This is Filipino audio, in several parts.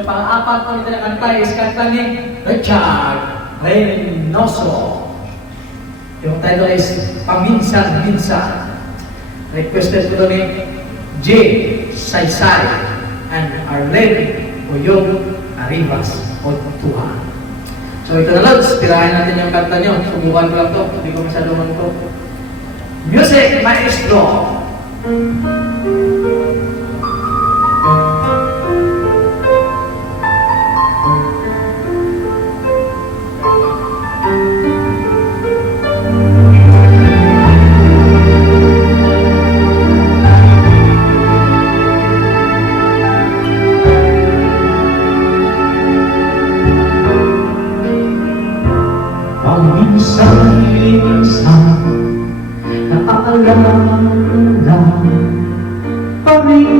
Yung pang-apat po nito na kanta is kanta ni Richard Reynoso. Yung title is Paminsan-Minsan. Requested po ni J. Saysay and Arlen Oyog Arribas o Tuhan. So ito na lang, tirahin natin yung kanta nyo. Subukan ko lang ito, hindi ko masyado manito. Music Maestro! Paminsan-minsan naaalala pa rin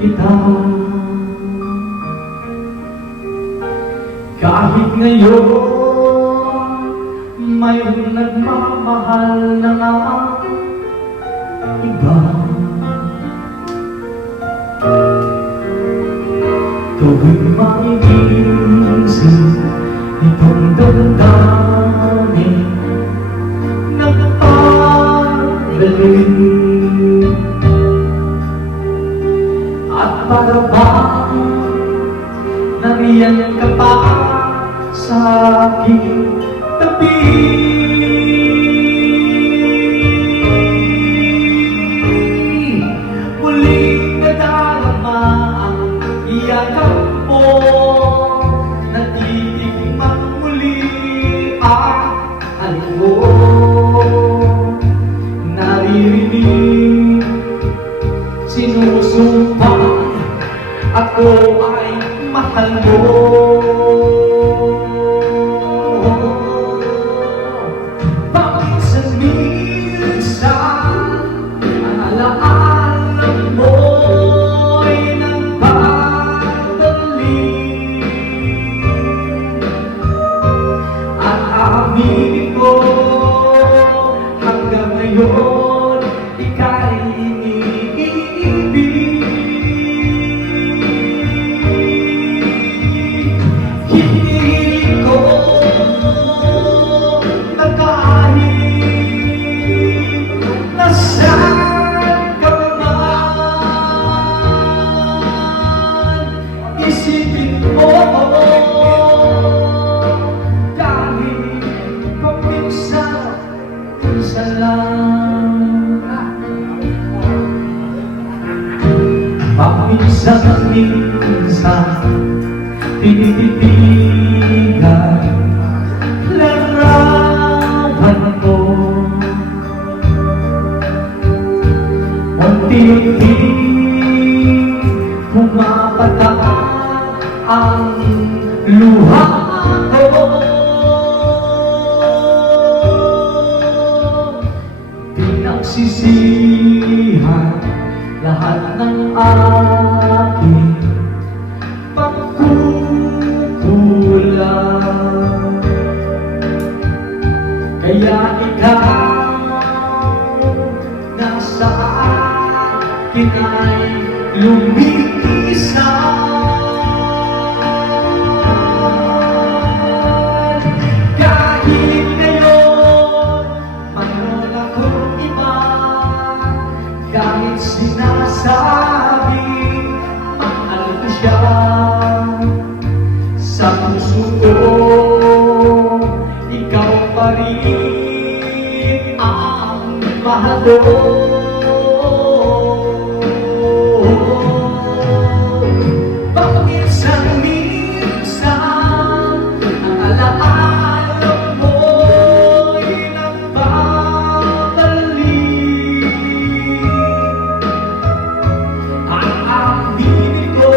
kita. Kahit ngayon mayroong nagmamahal na nga iba. Tuwing maiisip itong damdamin nagpagaling at para bang nariyan ka pa sa aking tabi. Muling nadarama ang iyakap mo, natitikman muli ang halik mo. Naririnig, sinusumpang ako ay mahal mo. Paminsan-minsan ang alaala mo'y nagbabalik at aminin ko hanggang ngayon ika'y iniibig. Hinihiling ko na kahit nasaan ka man, isipin mo kahit paminsan-minsan lang. Paminsan-minsan tinititigan larawan ko, unti-unti pumapatak ang luha ko. Pinagsisihan lahat ng aking pagkukulang, kaya ikaw nasa akin ay lumikisan. Kahit ngayon mayroon akong iba, kahit sinasabing mahal ko siya, sa puso ko ikaw pa rin ang mahal ko. Paminsan-minsan ang alaala mo'y nagbabalik at aminin ko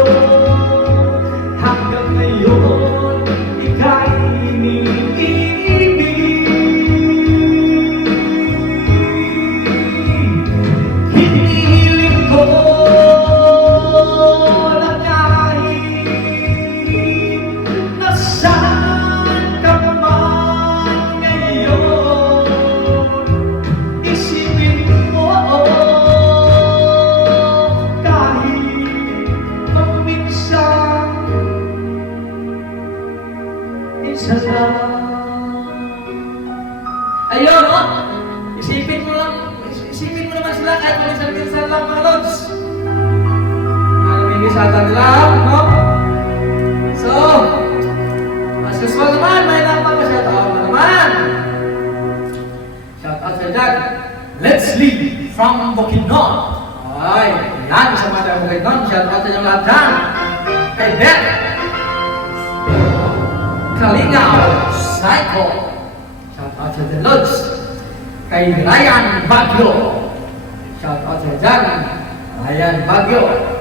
hanggang ngayon ika'y iniibig. sila kahit minsan-minsan lang mga lods. Maraming isa nila, no? So, as usual naman, may napapashoutout na naman. Shoutout sa dyan. Let's lead from Bukidnon. Ay, yan, isa mga tayo Bukidnon. Shoutout sa inyo lahat dyan. Kay Beth. Kalingaw, Psycho. Shoutout sa The Lods. Kay Ryan Baguio. Shoutout sa dyan. Ryan Baguio.